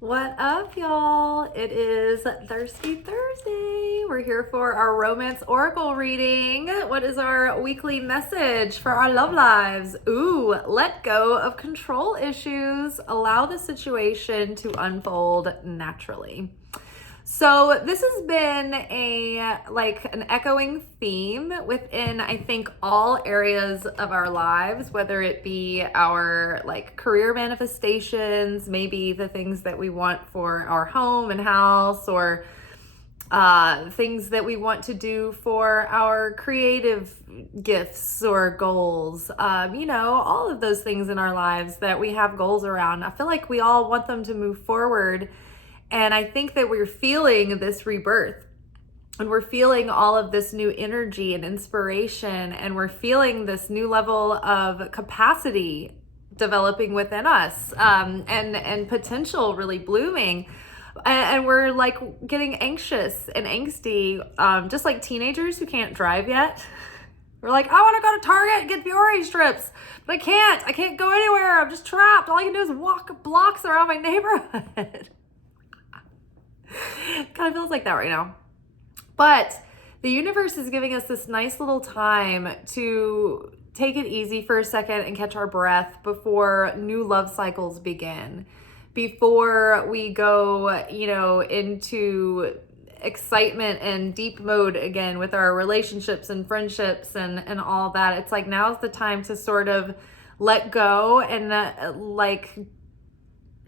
What up, y'all? It is Thirsty Thursday. We're here for our romance oracle reading. What is our weekly message for our love lives? Ooh, let go of control issues. Allow the situation to unfold naturally. So this has been an echoing theme within, I think, all areas of our lives, whether it be our career manifestations, maybe the things that we want for our home and house, or things that we want to do for our creative gifts or goals. All of those things in our lives that we have goals around. I feel like we all want them to move forward. And I think that we're feeling this rebirth, and we're feeling all of this new energy and inspiration, and we're feeling this new level of capacity developing within us, and potential really blooming. And we're getting anxious and angsty, just like teenagers who can't drive yet. We're like, I want to go to Target and get Fiore strips, but I can't go anywhere. I'm just trapped. All I can do is walk blocks around my neighborhood. Kind of feels like that right now. But the universe is giving us this nice little time to take it easy for a second and catch our breath before new love cycles begin. Before we go, into excitement and deep mode again with our relationships and friendships and all that. It's like now's the time to sort of let go and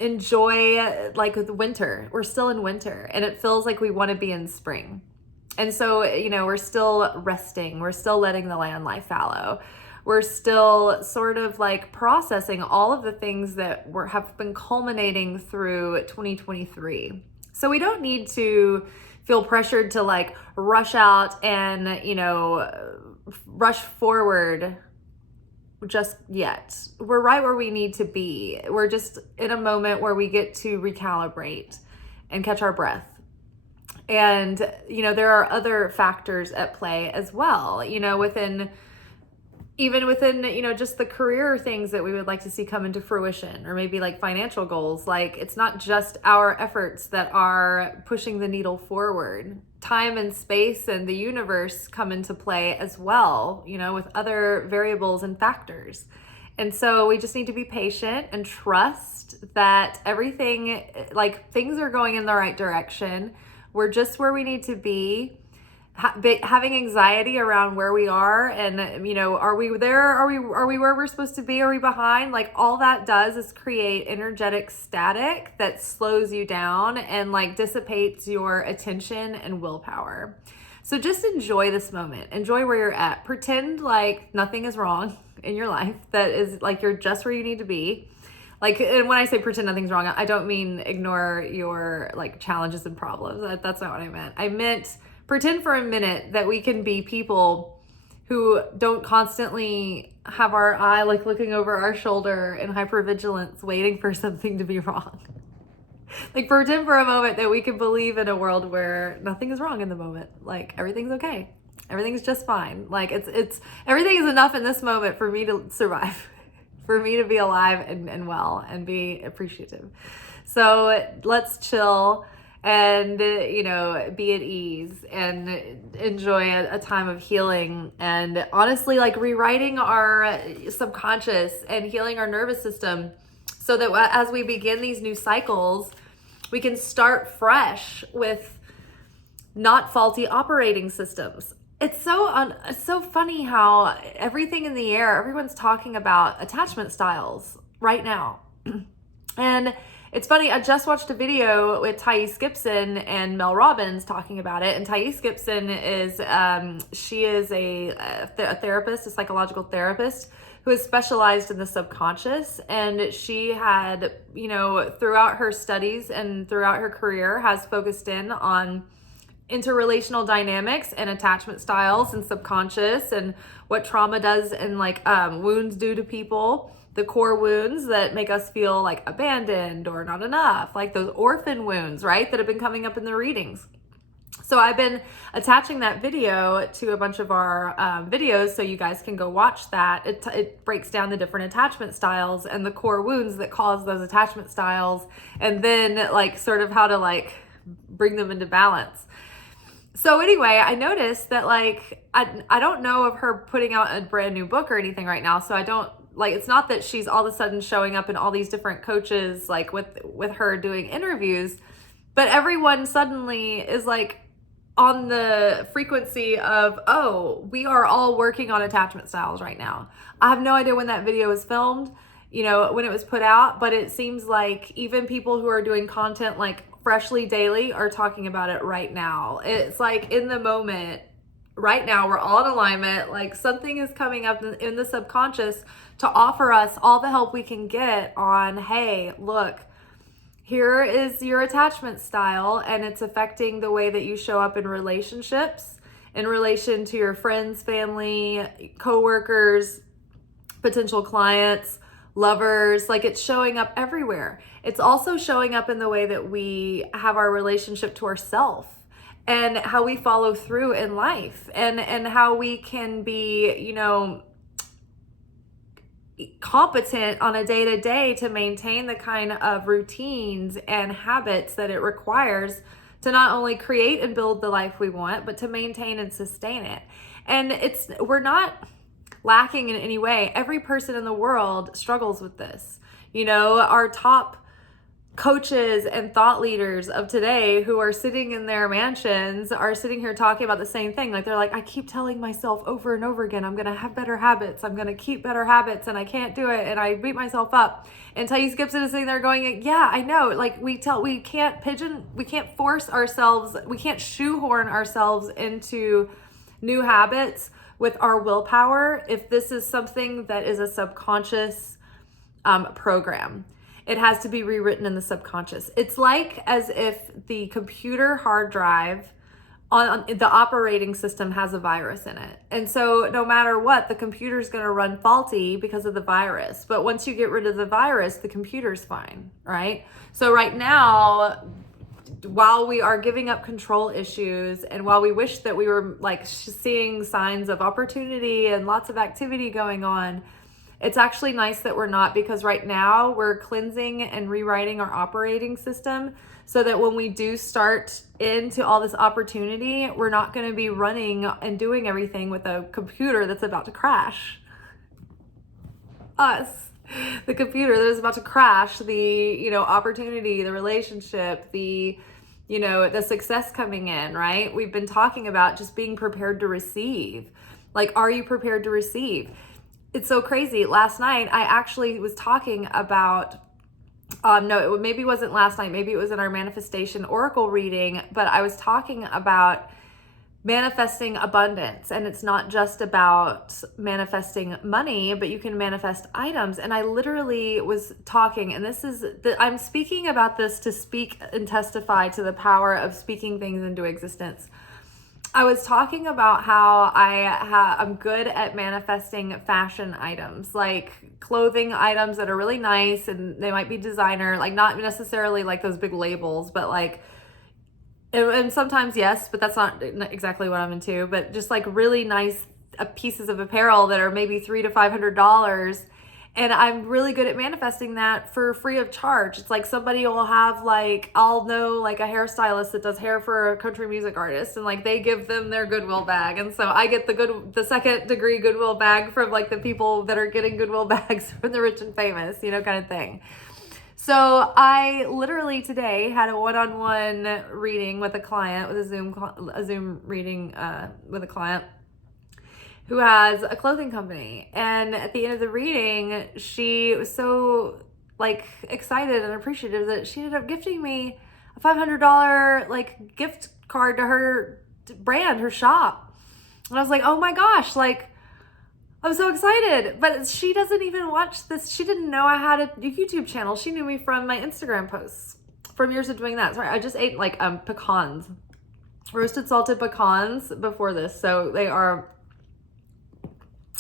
enjoy the winter. We're still in winter and it feels like we want to be in spring. And so, we're still resting. We're still letting the land lie fallow. We're still sort of processing all of the things that have been culminating through 2023. So we don't need to feel pressured to rush out and, rush forward just yet. We're right where we need to be. We're just in a moment where we get to recalibrate and catch our breath. And, there are other factors at play as well, within just the career things that we would like to see come into fruition, or maybe financial goals. It's not just our efforts that are pushing the needle forward. Time and space and the universe come into play as well, with other variables and factors. And so we just need to be patient and trust that everything, things are going in the right direction. We're just where we need to be. Having anxiety around where we are and, are we there? Are we where we're supposed to be? Are we behind? All that does is create energetic static that slows you down and dissipates your attention and willpower. So just enjoy this moment. Enjoy where you're at. Pretend like nothing is wrong in your life. That is you're just where you need to be. And when I say pretend nothing's wrong, I don't mean ignore your challenges and problems. That's not what I meant. I meant pretend for a minute that we can be people who don't constantly have our eye looking over our shoulder in hypervigilance, waiting for something to be wrong. Pretend for a moment that we can believe in a world where nothing is wrong in the moment. Everything's okay. Everything's just fine. It's everything is enough in this moment for me to survive, for me to be alive and well and be appreciative. So let's chill and be at ease and enjoy a time of healing, and honestly rewriting our subconscious and healing our nervous system so that as we begin these new cycles, we can start fresh with not faulty operating systems. It's so funny how everything in the air, everyone's talking about attachment styles right now. And it's funny, I just watched a video with Thais Gibson and Mel Robbins talking about it. And Thais Gibson is, she is a therapist, a psychological therapist who is specialized in the subconscious. And she had, throughout her studies and throughout her career has focused in on interrelational dynamics and attachment styles and subconscious and what trauma does and wounds do to people. The core wounds that make us feel abandoned or not enough, those orphan wounds, right, that have been coming up in the readings. So I've been attaching that video to a bunch of our videos so you guys can go watch that. It breaks down the different attachment styles and the core wounds that cause those attachment styles, and then like sort of how to like bring them into balance. So anyway, I noticed that like, I don't know of her putting out a brand new book or anything right now. So I don't like, it's not that she's all of a sudden showing up in all these different coaches, like with her doing interviews, but everyone suddenly is like on the frequency of, oh, we are all working on attachment styles right now. I have no idea when that video was filmed, you know, when it was put out, but it seems like even people who are doing content like Freshly Daily are talking about it right now. It's like in the moment right now, we're all in alignment. Like something is coming up in the subconscious to offer us all the help we can get on, hey, look, here is your attachment style, and it's affecting the way that you show up in relationships, in relation to your friends, family, coworkers, potential clients, lovers. Like it's showing up everywhere. It's also showing up in the way that we have our relationship to ourselves and how we follow through in life, and how we can be, you know, competent on a day-to-day to maintain the kind of routines and habits that it requires to not only create and build the life we want, but to maintain and sustain it. And we're not lacking in any way. Every person in the world struggles with this. You know, our top coaches and thought leaders of today who are sitting in their mansions are sitting here talking about the same thing. Like they're like, I keep telling myself over and over again, I'm going to have better habits. I'm going to keep better habits, and I can't do it. And I beat myself up. And Taiye Gibson is sitting there going, yeah, I know. Like we can't force ourselves. We can't shoehorn ourselves into new habits with our willpower if this is something that is a subconscious program. It has to be rewritten in the subconscious. It's like as if the computer hard drive on the operating system has a virus in it. And so no matter what, the computer's going to run faulty because of the virus. But once you get rid of the virus, the computer's fine, right? So right now, while we are giving up control issues, and while we wish that we were like seeing signs of opportunity and lots of activity going on, it's actually nice that we're not, because right now we're cleansing and rewriting our operating system so that when we do start into all this opportunity, we're not going to be running and doing everything with a computer that's about to crash. The computer that is about to crash the, you know, opportunity, the relationship, the, you know, the success coming in, right? We've been talking about just being prepared to receive. Like, are you prepared to receive? It's so crazy. Last night, I actually was talking about, maybe it wasn't last night. Maybe it was in our manifestation oracle reading, but I was talking about manifesting abundance. And it's not just about manifesting money, but you can manifest items. And I literally was talking, and I'm speaking about this to speak and testify to the power of speaking things into existence. I was talking about how I'm good at manifesting fashion items, like clothing items that are really nice, and they might be designer, like not necessarily like those big labels, but like, and sometimes yes, but that's not exactly what I'm into, but just like really nice pieces of apparel that are maybe $300 to $500. And I'm really good at manifesting that for free of charge. It's like somebody will have like, I'll know like a hairstylist that does hair for a country music artist, and like they give them their Goodwill bag. And so I get the second degree Goodwill bag from like the people that are getting Goodwill bags from the rich and famous, you know, kind of thing. So I literally today had a one-on-one reading with a client, with a Zoom reading with a client who has a clothing company. And at the end of the reading, she was so like excited and appreciative that she ended up gifting me a $500 like gift card to her brand, her shop. And I was like, oh my gosh, like I'm so excited. But she doesn't even watch this. She didn't know I had a YouTube channel. She knew me from my Instagram posts from years of doing that. Sorry, I just ate like pecans, roasted salted pecans before this. So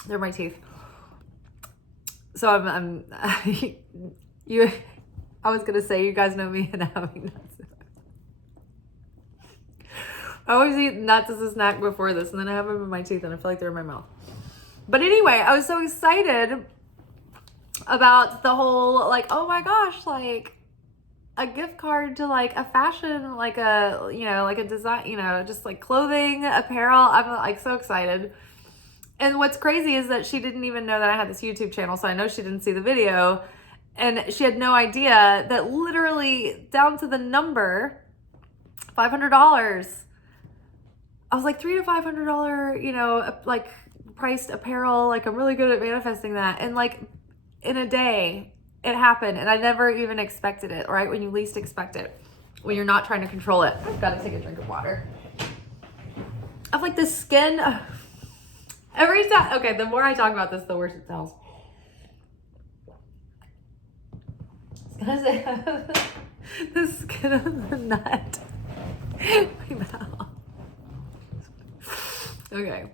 they're my teeth. So I was gonna say, you guys know me and having nuts. I always eat nuts as a snack before this, and then I have them in my teeth, and I feel like they're in my mouth. But anyway, I was so excited about the whole, like, oh my gosh, like, a gift card to like a fashion, like a, you know, like a design, you know, just like clothing, apparel. I'm like so excited. And what's crazy is that she didn't even know that I had this YouTube channel, so I know she didn't see the video. And she had no idea that literally down to the number, $500. I was like $300 to $500, you know, like priced apparel. Like I'm really good at manifesting that. And like in a day, it happened, and I never even expected it, right? When you least expect it, when you're not trying to control it. I've got to take a drink of water. I have like this skin. Every time, okay, the more I talk about this, the worse it sounds. The skin of the nut. My mouth. Okay,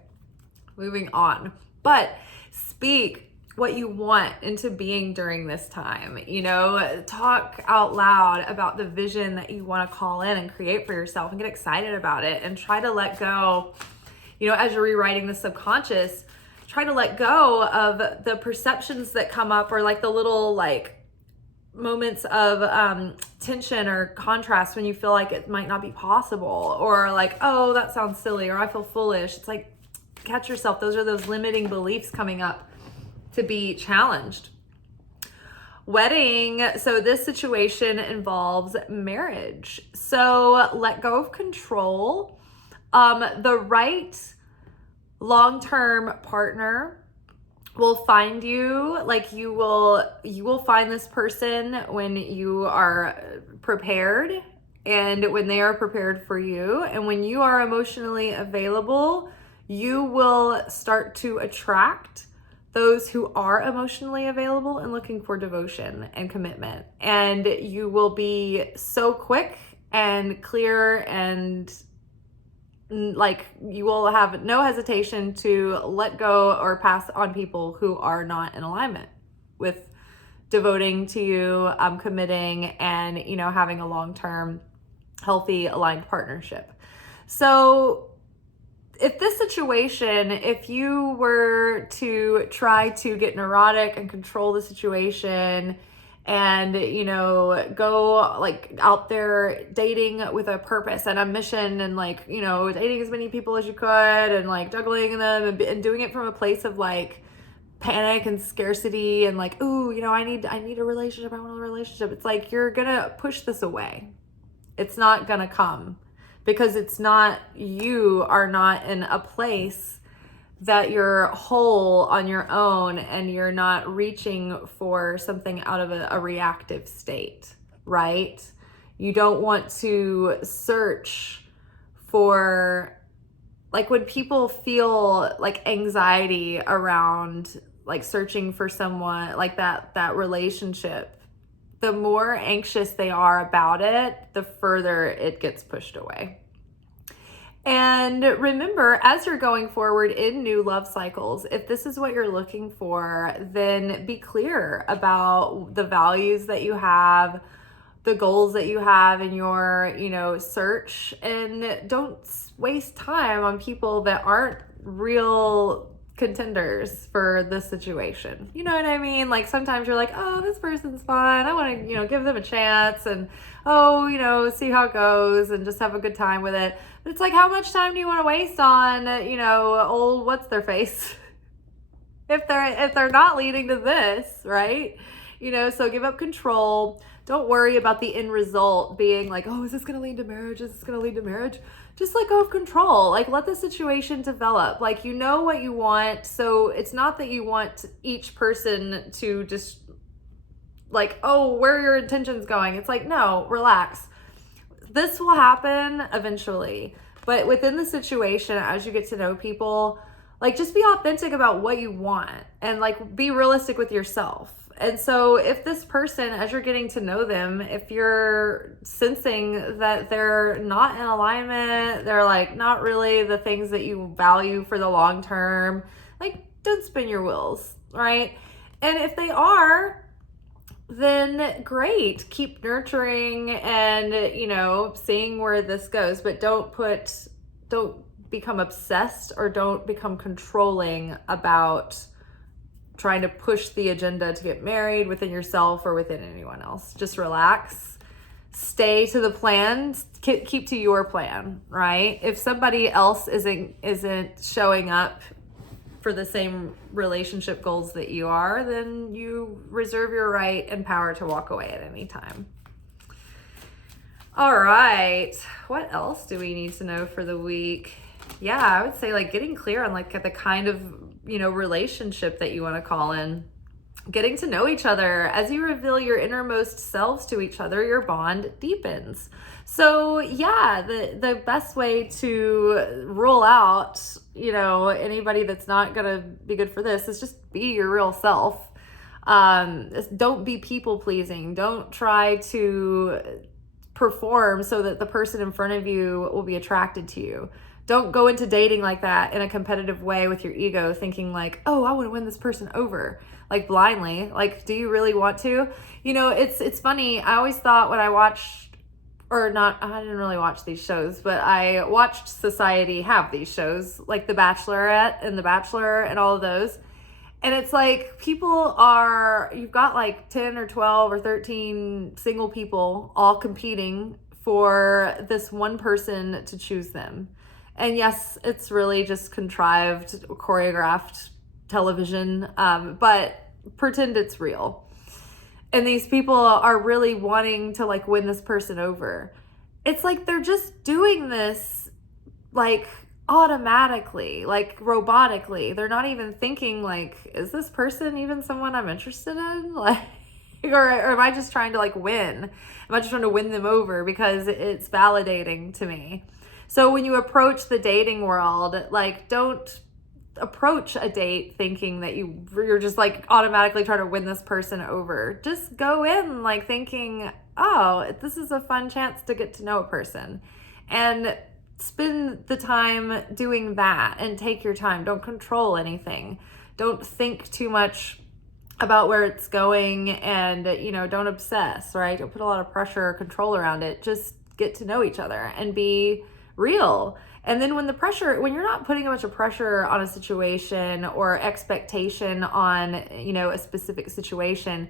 moving on. But speak what you want into being during this time. You know, talk out loud about the vision that you want to call in and create for yourself, and get excited about it, and try to let go, you know, as you're rewriting the subconscious, try to let go of the perceptions that come up, or like the little like moments of tension or contrast when you feel like it might not be possible, or like, oh, that sounds silly, or I feel foolish. It's like, catch yourself. Those are those limiting beliefs coming up to be challenged. Wedding. So this situation involves marriage. So let go of control. The right long-term partner will find you. Like you will find this person when you are prepared, and when they are prepared for you, and when you are emotionally available, you will start to attract those who are emotionally available and looking for devotion and commitment. And you will be so quick and clear, and like you will have no hesitation to let go or pass on people who are not in alignment with devoting to you, committing, and, you know, having a long-term, healthy, aligned partnership. So if this situation, if you were to try to get neurotic and control the situation, and, you know, go like out there dating with a purpose and a mission, and like, you know, dating as many people as you could, and like juggling them, and doing it from a place of like panic and scarcity, and like, ooh, you know, I need a relationship, I want a relationship. It's like, you're gonna push this away. It's not gonna come, because it's not, you are not in a place that you're whole on your own, and you're not reaching for something out of a reactive state, right? You don't want to search for, like when people feel like anxiety around like searching for someone, like that relationship, the more anxious they are about it, the further it gets pushed away. And remember, as you're going forward in new love cycles, if this is what you're looking for, then be clear about the values that you have, the goals that you have in your, you know, search, and don't waste time on people that aren't real contenders for this situation. You know what I mean? Like sometimes you're like, oh, this person's fun, I want to, you know, give them a chance, and oh, you know, see how it goes, and just have a good time with it. But it's like, how much time do you want to waste on, you know, old what's their face if they're not leading to this, right? You know, so give up control. Don't worry about the end result being like, oh, is this going to lead to marriage? Is this going to lead to marriage? Just let go of control. Like, let the situation develop. Like, you know what you want. So it's not that you want each person to just like, oh, where are your intentions going? It's like, no, relax. This will happen eventually. But within the situation, as you get to know people, like, just be authentic about what you want, and like be realistic with yourself. And so if this person, as you're getting to know them, if you're sensing that they're not in alignment, they're like not really the things that you value for the long term, like, don't spin your wheels, right? And if they are, then great, keep nurturing and, you know, seeing where this goes, but don't put become obsessed or don't become controlling about trying to push the agenda to get married within yourself or within anyone else. Just relax, stay to the plan, keep to your plan, right? If somebody else isn't showing up for the same relationship goals that you are, then you reserve your right and power to walk away at any time. All right, what else do we need to know for the week? Yeah, I would say like getting clear on like the kind of, relationship that you want to call in. Getting to know each other. As you reveal your innermost selves to each other, your bond deepens. So yeah, the best way to rule out, anybody that's not gonna be good for this is just be your real self. Don't be people pleasing. Don't try to perform so that the person in front of you will be attracted to you. Don't go into dating like that in a competitive way with your ego, thinking like, oh, I want to win this person over, like blindly. Like, do you really want to? It's funny. I always thought when I watched, I didn't really watch these shows, but I watched society have these shows, like The Bachelorette and The Bachelor and all of those. And it's like you've got like 10 or 12 or 13 single people all competing for this one person to choose them. And yes, it's really just contrived, choreographed television, but pretend it's real. And these people are really wanting to like win this person over. It's like they're just doing this like automatically, like robotically. They're not even thinking like, is this person even someone I'm interested in? Like, or am I just trying to like win? Am I just trying to win them over because it's validating to me? So when you approach the dating world, like don't approach a date thinking that you're just like automatically trying to win this person over. Just go in like thinking, oh, this is a fun chance to get to know a person, and spend the time doing that and take your time. Don't control anything. Don't think too much about where it's going, and don't obsess, right? Don't put a lot of pressure or control around it. Just get to know each other and be real. And then when you're not putting a bunch of pressure on a situation or expectation on, a specific situation,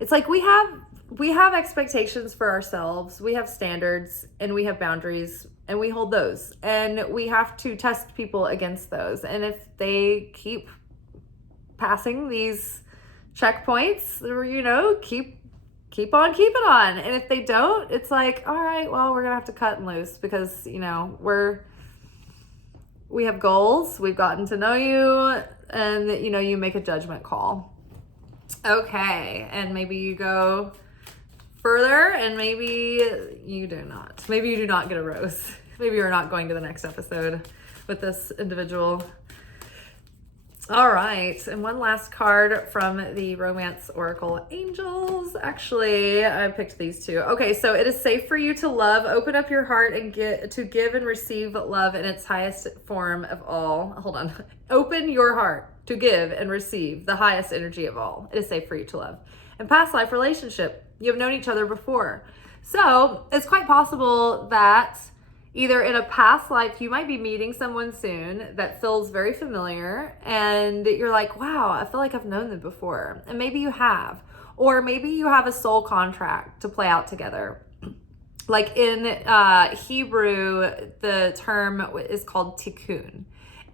it's like we have expectations for ourselves. We have standards and we have boundaries and we hold those, and we have to test people against those. And if they keep passing these checkpoints, keep on keeping on. And if they don't, it's like, all right, well, we're gonna have to cut and loose because we have goals, we've gotten to know you, and you make a judgment call. Okay, and maybe you go further, and maybe you do not. Maybe you do not get a rose. Maybe you're not going to the next episode with this individual. All right, and one last card from the Romance Oracle Angels. Actually, I picked these two. Okay, so it is safe for you to love. Open up your heart and to give and receive love in its highest form of all. Hold on. Open your heart to give and receive the highest energy of all. It is safe for you to love. And past life relationship. You have known each other before. So it's quite possible that either in a past life, you might be meeting someone soon that feels very familiar, and you're like, wow, I feel like I've known them before. And maybe you have. Or maybe you have a soul contract to play out together. Like in Hebrew, the term is called tikkun.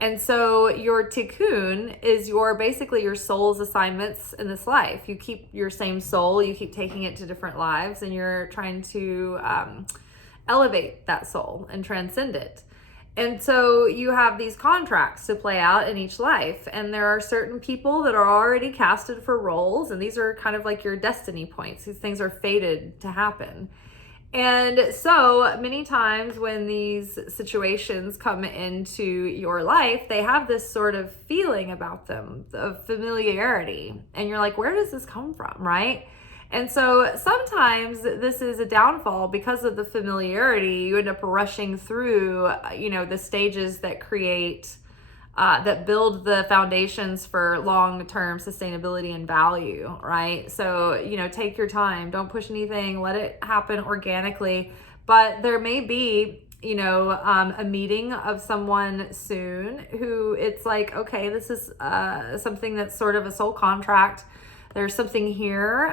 And so your tikkun is basically your soul's assignments in this life. You keep your same soul, you keep taking it to different lives, and you're trying to elevate that soul and transcend it. And so you have these contracts to play out in each life, and there are certain people that are already casted for roles, and these are kind of like your destiny points. These things are fated to happen. And so many times when these situations come into your life, they have this sort of feeling about them of familiarity, and you're like, where does this come from, right? And so sometimes this is a downfall because of the familiarity. You end up rushing through, the stages that that build the foundations for long-term sustainability and value, right? So, take your time. Don't push anything. Let it happen organically. But there may be a meeting of someone soon who it's like, okay, this is something that's sort of a soul contract. There's something here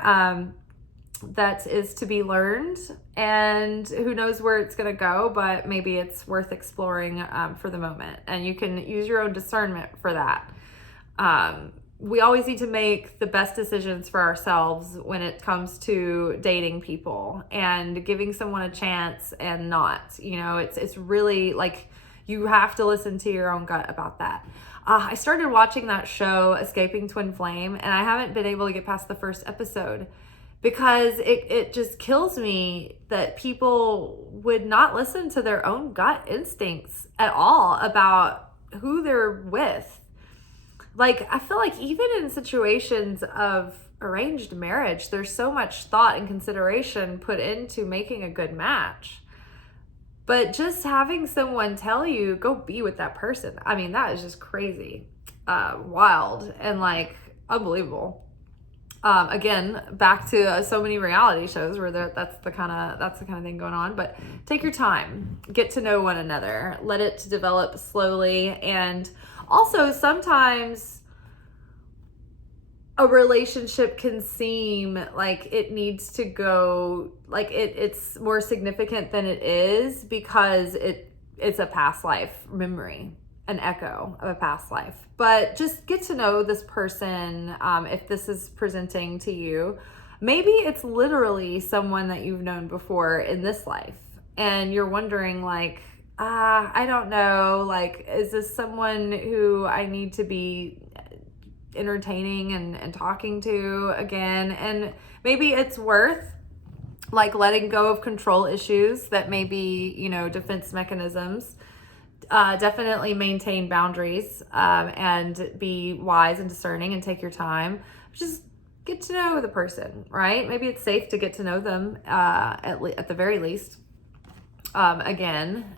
that is to be learned, and who knows where it's going to go, but maybe it's worth exploring for the moment, and you can use your own discernment for that. We always need to make the best decisions for ourselves when it comes to dating people and giving someone a chance and not, it's really like you have to listen to your own gut about that. I started watching that show, Escaping Twin Flame, and I haven't been able to get past the first episode because it just kills me that people would not listen to their own gut instincts at all about who they're with. Like, I feel like even in situations of arranged marriage, there's so much thought and consideration put into making a good match. But just having someone tell you, go be with that person, I mean, that is just crazy, wild, and like unbelievable. Again, back to so many reality shows where that's the kind of thing going on. But take your time, get to know one another, let it develop slowly. And also, sometimes a relationship can seem like it needs to go, like it's more significant than it is because it's a past life memory, an echo of a past life. But just get to know this person if this is presenting to you. Maybe it's literally someone that you've known before in this life, and you're wondering like, I don't know, like, is this someone who I need to be entertaining and talking to again? And maybe it's worth like letting go of control issues that may be, defense mechanisms. Definitely maintain boundaries and be wise and discerning and take your time. Just get to know the person, right? Maybe it's safe to get to know them at the very least. Again.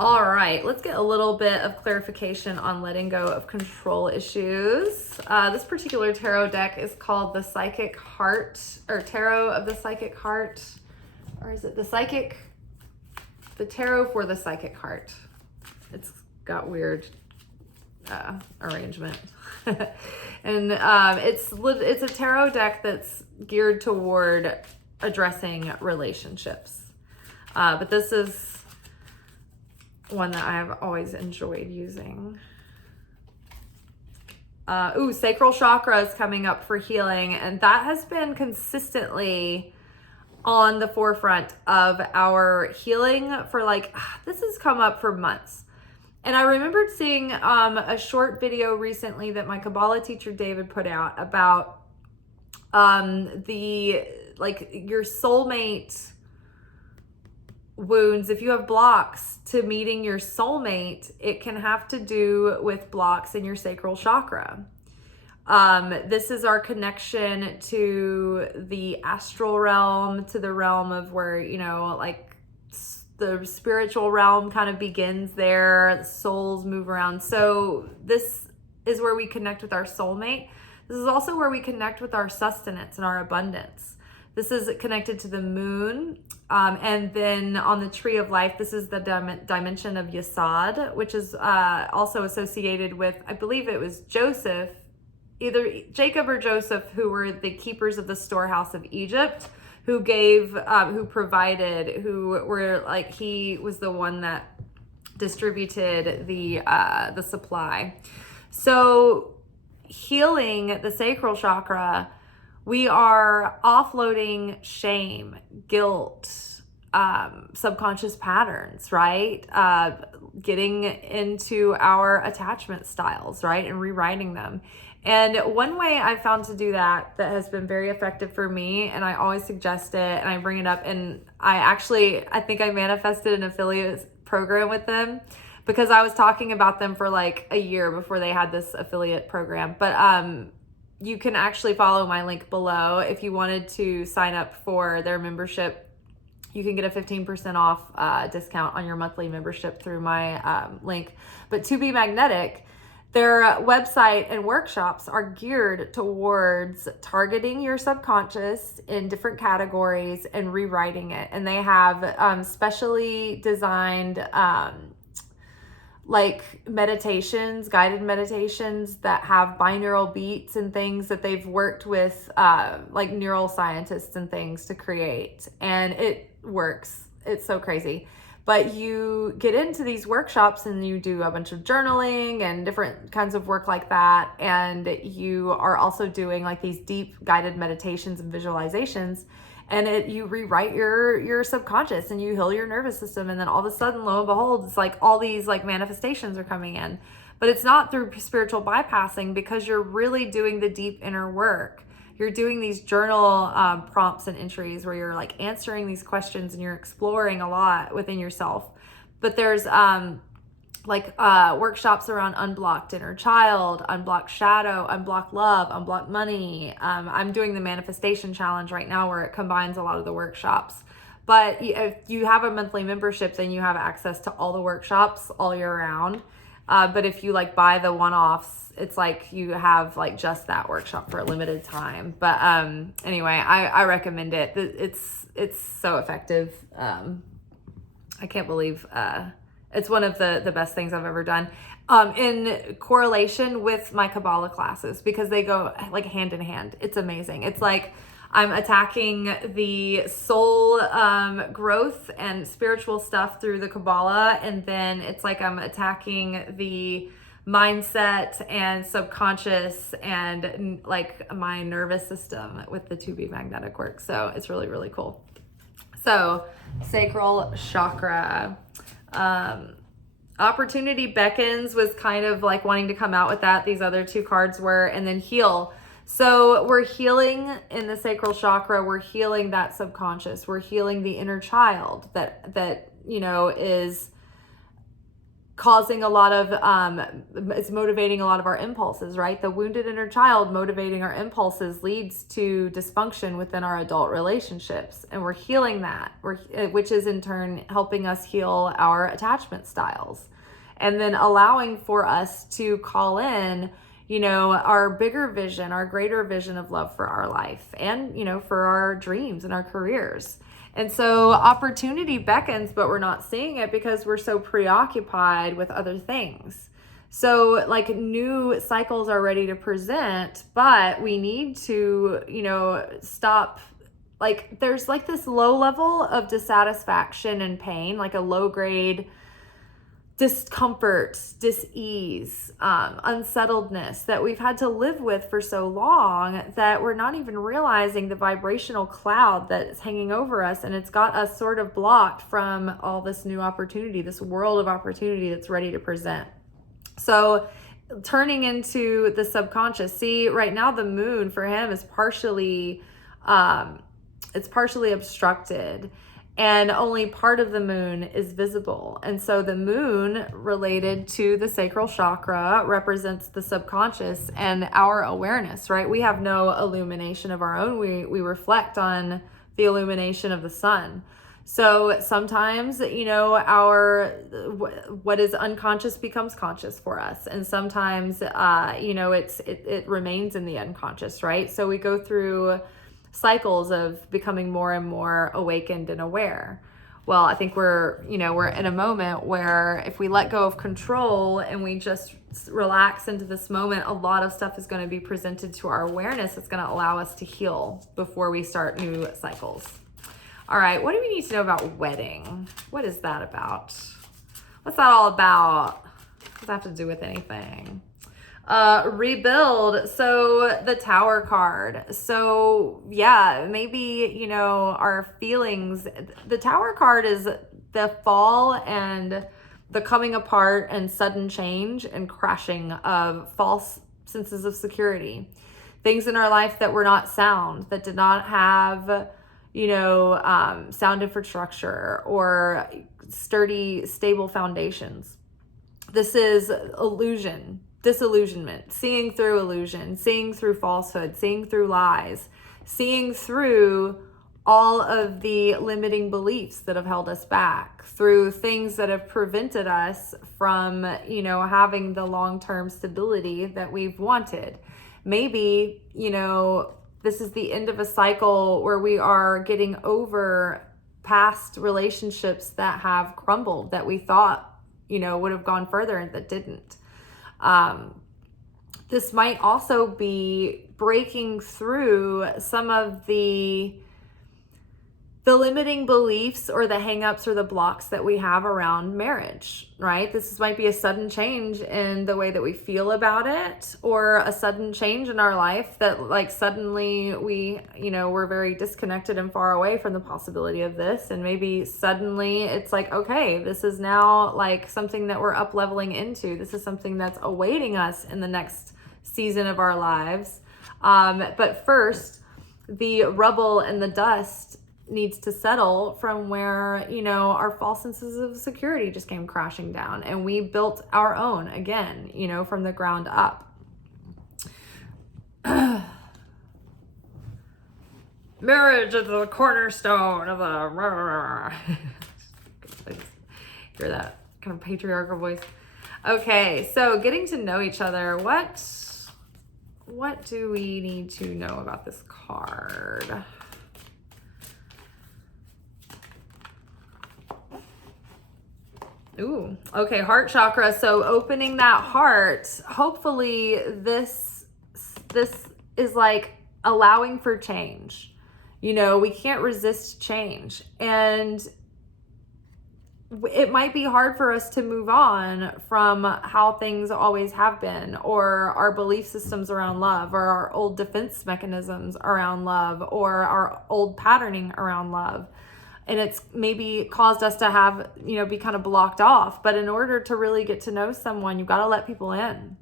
All right, let's get a little bit of clarification on letting go of control issues. This particular tarot deck is called the Psychic Heart, or Tarot of the Psychic Heart, or is it the Tarot for the Psychic Heart? It's got weird arrangement. And it's a tarot deck that's geared toward addressing relationships. But this is one that I have always enjoyed using. Sacral chakra is coming up for healing, and that has been consistently on the forefront of our healing for this has come up for months. And I remembered seeing a short video recently that my Kabbalah teacher David put out about your soulmate wounds. If you have blocks to meeting your soulmate, it can have to do with blocks in your sacral chakra. This is our connection to the astral realm, to the realm of where, the spiritual realm kind of begins there. The souls move around. So this is where we connect with our soulmate. This is also where we connect with our sustenance and our abundance. This is connected to the moon. And then on the tree of life, this is the dimension of Yesod, which is also associated with, I believe it was Joseph, either Jacob or Joseph, who were the keepers of the storehouse of Egypt, who provided, he was the one that distributed the supply. So healing the sacral chakra, we are offloading shame, guilt, subconscious patterns, right? Getting into our attachment styles, right? And rewriting them. And one way I found to do that has been very effective for me, and I always suggest it and I bring it up, and I think I manifested an affiliate program with them because I was talking about them for a year before they had this affiliate program. But you can actually follow my link below. If you wanted to sign up for their membership, you can get a 15% off discount on your monthly membership through my link. But To Be Magnetic, Their website and workshops are geared towards targeting your subconscious in different categories and rewriting it. And they have specially designed like meditations, guided meditations that have binaural beats and things that they've worked with like neural scientists and things to create. And it works. It's so crazy. But you get into these workshops and you do a bunch of journaling and different kinds of work like that. And you are also doing like these deep guided meditations and visualizations. And you rewrite your subconscious and you heal your nervous system. And then all of a sudden, lo and behold, it's like all these like manifestations are coming in. But it's not through spiritual bypassing, because you're really doing the deep inner work. You're doing these journal prompts and entries where you're like answering these questions and you're exploring a lot within yourself. But there's workshops around unblocked inner child, unblocked shadow, unblocked love, unblocked money. I'm doing the manifestation challenge right now where it combines a lot of the workshops. But if you have a monthly membership, then you have access to all the workshops all year round. But if you like buy the one-offs, it's like you have like just that workshop for a limited time. But anyway, I recommend it. It's so effective. I can't believe it's one of the best things I've ever done in correlation with my Kabbalah classes, because they go like hand in hand. It's amazing. It's like I'm attacking the soul growth and spiritual stuff through the Kabbalah, and then it's like I'm attacking the mindset and subconscious and like my nervous system with the 2B magnetic work. So it's really, really cool. So sacral chakra. Opportunity beckons was kind of like wanting to come out with that. These other two cards were, and then heal. So we're healing in the sacral chakra. We're healing that subconscious. We're healing the inner child that you know is causing a lot of it's motivating a lot of our impulses, right? The wounded inner child motivating our impulses leads to dysfunction within our adult relationships, and we're healing that, which is in turn helping us heal our attachment styles, and then allowing for us to call in, you know, our bigger vision, our greater vision of love for our life, and, you know, for our dreams and our careers. And so opportunity beckons, but we're not seeing it because we're so preoccupied with other things. So like new cycles are ready to present, but we need to, you know, stop. Like there's like this low level of dissatisfaction and pain, like a low grade discomfort, dis-ease, unsettledness that we've had to live with for so long that we're not even realizing the vibrational cloud that's hanging over us, and it's got us sort of blocked from all this new opportunity, this world of opportunity that's ready to present. So turning into the subconscious. See, right now the moon for him is partially obstructed, and only part of the moon is visible. And so the moon related to the sacral chakra represents the subconscious and our awareness, right? We have no illumination of our own. We reflect on the illumination of the sun. So sometimes, you know, what is unconscious becomes conscious for us. And sometimes, you know, it remains in the unconscious, right? So we go through cycles of becoming more and more awakened and aware. Well, I think we're in a moment where if we let go of control and we just relax into this moment, a lot of stuff is going to be presented to our awareness. It's going to allow us to heal before we start new cycles. All right, what do we need to know about wedding? What is that about? What's that all about? What does that have to do with anything? Rebuild. So the Tower card. So yeah, maybe, you know, our feelings. The Tower card is the fall and the coming apart and sudden change and crashing of false senses of security. Things in our life that were not sound, that did not have, you know, sound infrastructure or sturdy, stable foundations. This is illusion. Disillusionment, seeing through illusion, seeing through falsehood, seeing through lies, seeing through all of the limiting beliefs that have held us back, through things that have prevented us from, having the long-term stability that we've wanted. Maybe, this is the end of a cycle where we are getting over past relationships that have crumbled, that we thought, would have gone further and that didn't. This might also be breaking through some of the limiting beliefs or the hangups or the blocks that we have around marriage, right? This might be a sudden change in the way that we feel about it, or a sudden change in our life that like suddenly we're very disconnected and far away from the possibility of this. And maybe suddenly it's like, okay, this is now like something that we're up leveling into. This is something that's awaiting us in the next season of our lives. But first, the rubble and the dust needs to settle from where, our false senses of security just came crashing down, and we built our own again, from the ground up. Marriage is the cornerstone of a hear that kind of patriarchal voice. Okay, so getting to know each other. What do we need to know about this card? Ooh, okay, heart chakra. So opening that heart, hopefully this is like allowing for change. We can't resist change. And it might be hard for us to move on from how things always have been, or our belief systems around love, or our old defense mechanisms around love, or our old patterning around love. And it's maybe caused us to have, be kind of blocked off. But in order to really get to know someone, you've got to let people in.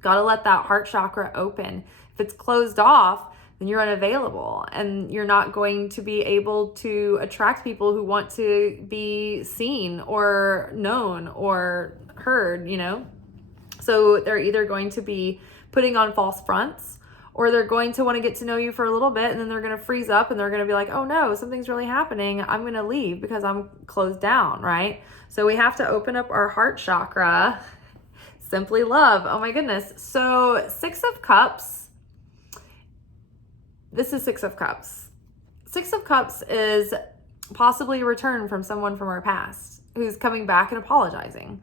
Got to let that heart chakra open. If it's closed off, then you're unavailable, and you're not going to be able to attract people who want to be seen or known or heard, So they're either going to be putting on false fronts, or they're going to want to get to know you for a little bit, and then they're going to freeze up and they're going to be like, oh no, something's really happening. I'm going to leave because I'm closed down, right? So we have to open up our heart chakra. Simply love. Oh my goodness. So 6 of Cups. This is 6 of Cups. 6 of Cups is possibly a return from someone from our past who's coming back and apologizing,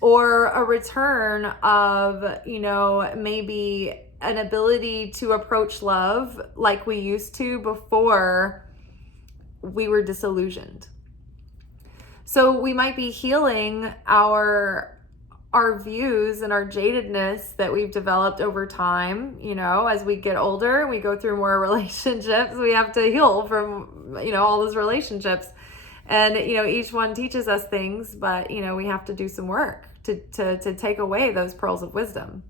or a return of, maybe an ability to approach love like we used to before we were disillusioned. So we might be healing our views and our jadedness that we've developed over time. As we get older, we go through more relationships, we have to heal from, all those relationships. And, each one teaches us things, but, we have to do some work to take away those pearls of wisdom.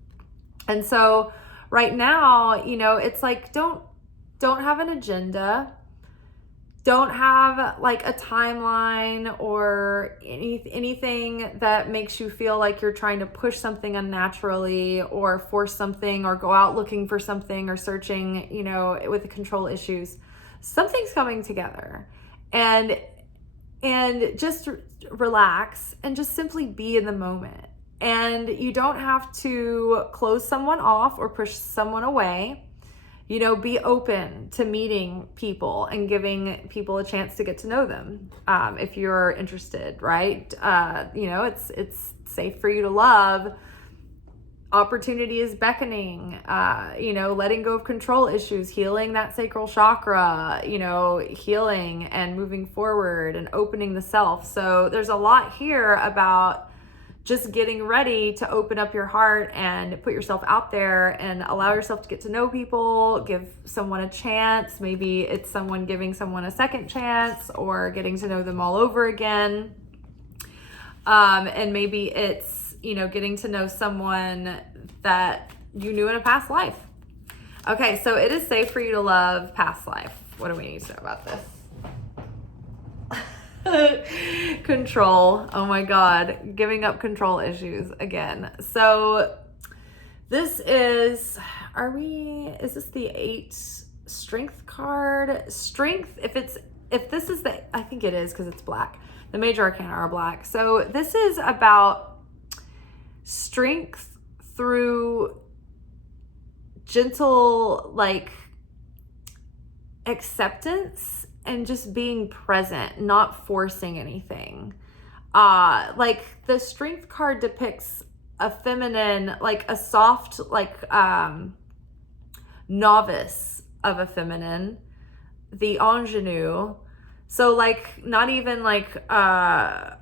And so right now, it's like, don't have an agenda. Don't have like a timeline or anything that makes you feel like you're trying to push something unnaturally, or force something, or go out looking for something, or searching, with the control issues. Something's coming together, and just relax and just simply be in the moment. And you don't have to close someone off or push someone away. Be open to meeting people and giving people a chance to get to know them. If you're interested, right? It's safe for you to love. Opportunity is beckoning, letting go of control issues, healing that sacral chakra, healing and moving forward and opening the self. So there's a lot here about just getting ready to open up your heart and put yourself out there and allow yourself to get to know people, give someone a chance. Maybe it's someone giving someone a second chance, or getting to know them all over again. And maybe it's, getting to know someone that you knew in a past life. Okay, so it is safe for you to love past life. What do we need to know about this? Control. Oh my God. Giving up control issues again. So this is, is this the 8 strength card. Strength, if this is I think it is because it's black. The major arcana are black. So this is about strength through gentle, like, acceptance and just being present, not forcing anything. Like the strength card depicts a feminine, like a soft, like novice of a feminine, the ingenue. So like not even like a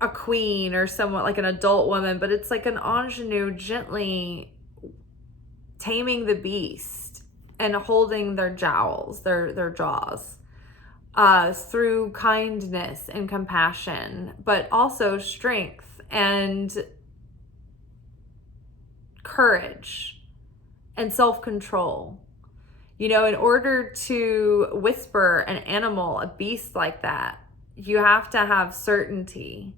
queen or somewhat like an adult woman, but it's like an ingenue gently taming the beast and holding their jowls, their jaws, through kindness and compassion, but also strength and courage and self-control. You know, in order to whisper an animal, a beast like that, you have to have certainty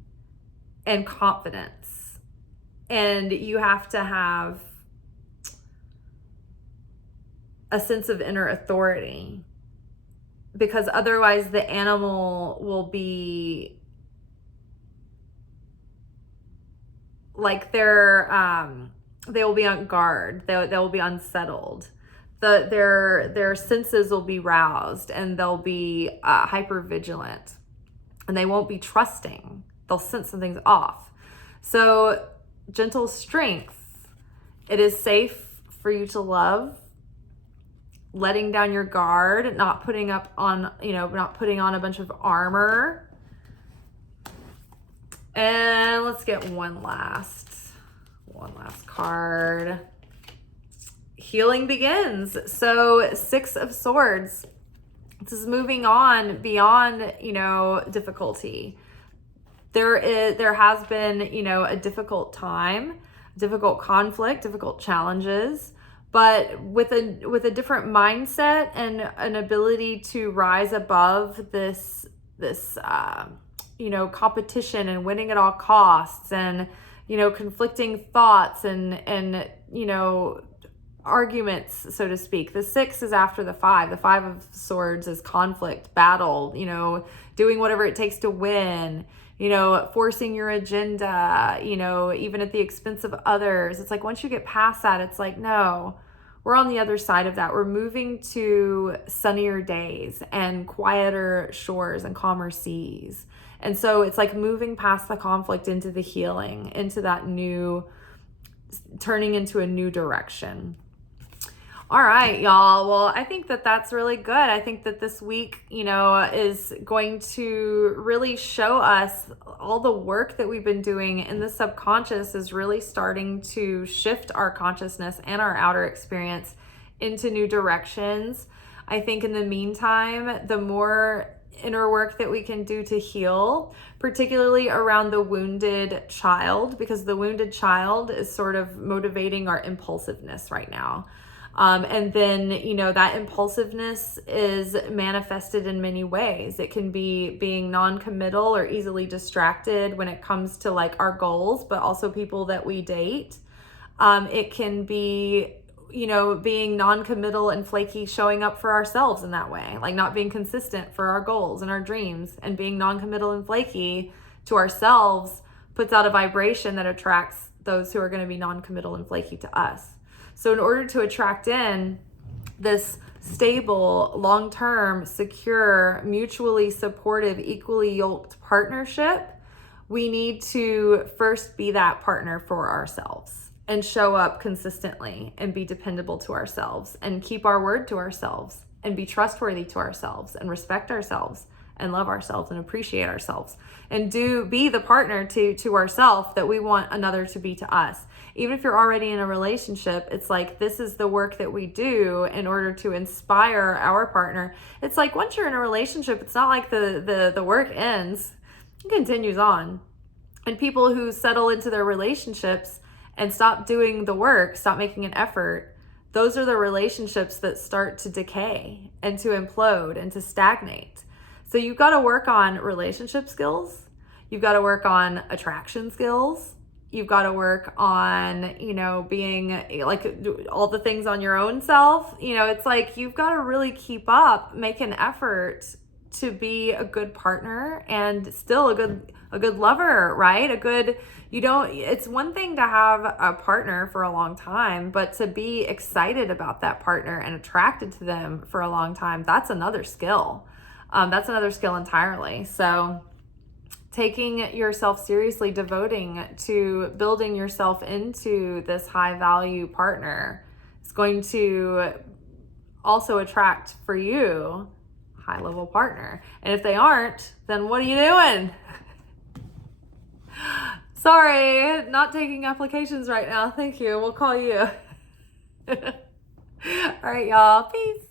and confidence, and you have to have a sense of inner authority, because otherwise the animal will be like they will be on guard. They will be unsettled. Their senses will be roused, and they'll be hyper vigilant, and they won't be trusting. They'll sense something's off. So gentle strength. It is safe for you to love, letting down your guard, not putting on a bunch of armor. And let's get one last card. Healing begins. So 6 of Swords. This is moving on beyond, difficulty. There has been, a difficult time, difficult conflict, difficult challenges, but with a different mindset and an ability to rise above this competition and winning at all costs, and conflicting thoughts and arguments, so to speak. The 6 is after the 5. The 5 of Swords is conflict, battle, doing whatever it takes to win, forcing your agenda, even at the expense of others. It's like once you get past that, it's like, no, we're on the other side of that. We're moving to sunnier days and quieter shores and calmer seas. And so it's like moving past the conflict into the healing, into that new, turning into a new direction. All right, y'all. Well, I think that that's really good. I think that this week, is going to really show us all the work that we've been doing in the subconscious is really starting to shift our consciousness and our outer experience into new directions. I think in the meantime, the more inner work that we can do to heal, particularly around the wounded child, because the wounded child is sort of motivating our impulsiveness right now. And then, that impulsiveness is manifested in many ways. It can be being non-committal or easily distracted when it comes to like our goals, but also people that we date. It can be, being non-committal and flaky, showing up for ourselves in that way, like not being consistent for our goals and our dreams, and being non-committal and flaky to ourselves puts out a vibration that attracts those who are going to be non-committal and flaky to us. So in order to attract in this stable, long-term, secure, mutually supportive, equally yoked partnership, we need to first be that partner for ourselves and show up consistently and be dependable to ourselves and keep our word to ourselves and be trustworthy to ourselves and respect ourselves and love ourselves and appreciate ourselves and be the partner to ourselves that we want another to be to us. Even if you're already in a relationship, it's like this is the work that we do in order to inspire our partner. It's like once you're in a relationship, it's not like the work ends. It continues on. And people who settle into their relationships and stop doing the work, stop making an effort, those are the relationships that start to decay and to implode and to stagnate. So you've got to work on relationship skills. You've got to work on attraction skills. You've got to work on, being like all the things on your own self. It's like you've got to really keep up, make an effort to be a good partner and still a good lover, right? It's one thing to have a partner for a long time, but to be excited about that partner and attracted to them for a long time, that's another skill. That's another skill entirely. So taking yourself seriously, devoting to building yourself into this high value partner is going to also attract for you high level partner. And if they aren't, then what are you doing? Sorry, not taking applications right now. Thank you. We'll call you. All right, y'all. Peace.